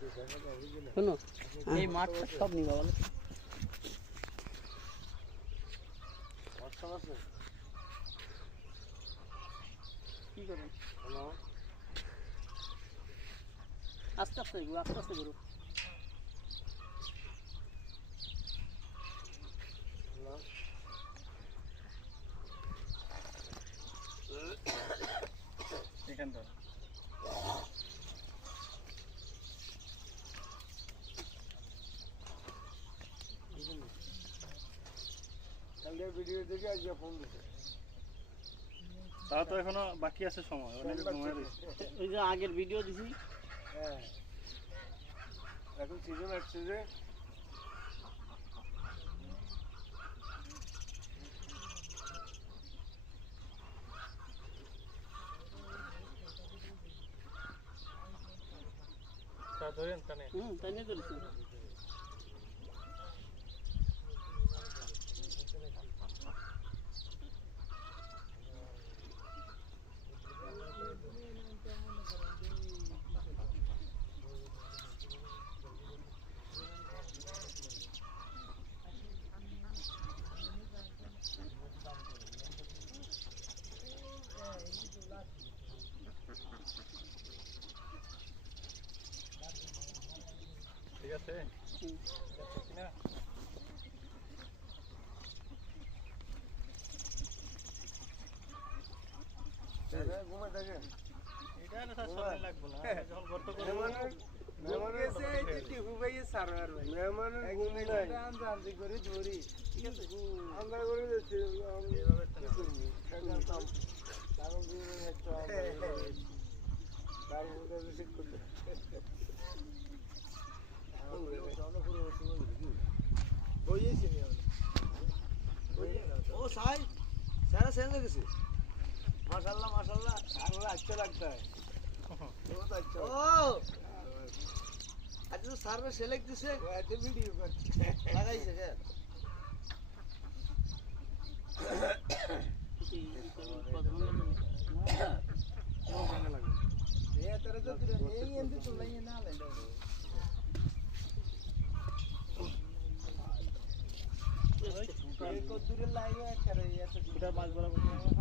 শোনো এই মাঠটা সব নিবা বলো কি করবেন আস্তে আস্তে করো এখান থেকে ভিডিও দেখে আজ ফোন দিতে তা তো এখনো বাকি আছে সময় অনেক সময় রয়েছে ওই যে আগের ভিডিও দিছি হ্যাঁ এখন সিজন আসছে যে ধরেন কানে তাই নিয়ে ধরেছি ঠিক আছে না ঘুমে থাকেন এটা না স্যার সময় লাগবে না যখন গর্ত করব ओ साई सारा सेल कैसे माशाल्लाह माशाल्लाह सारा अच्छा लगता है बहुत अच्छा ओ आज तो सारा सेलेक्ट दिसे ऐसे वीडियो कर लगाई से क्या ये तरह तो यही अंदर तो नहीं ना ले लो एक दूर लाइव है करे ये तो এটা মাছ বরাবর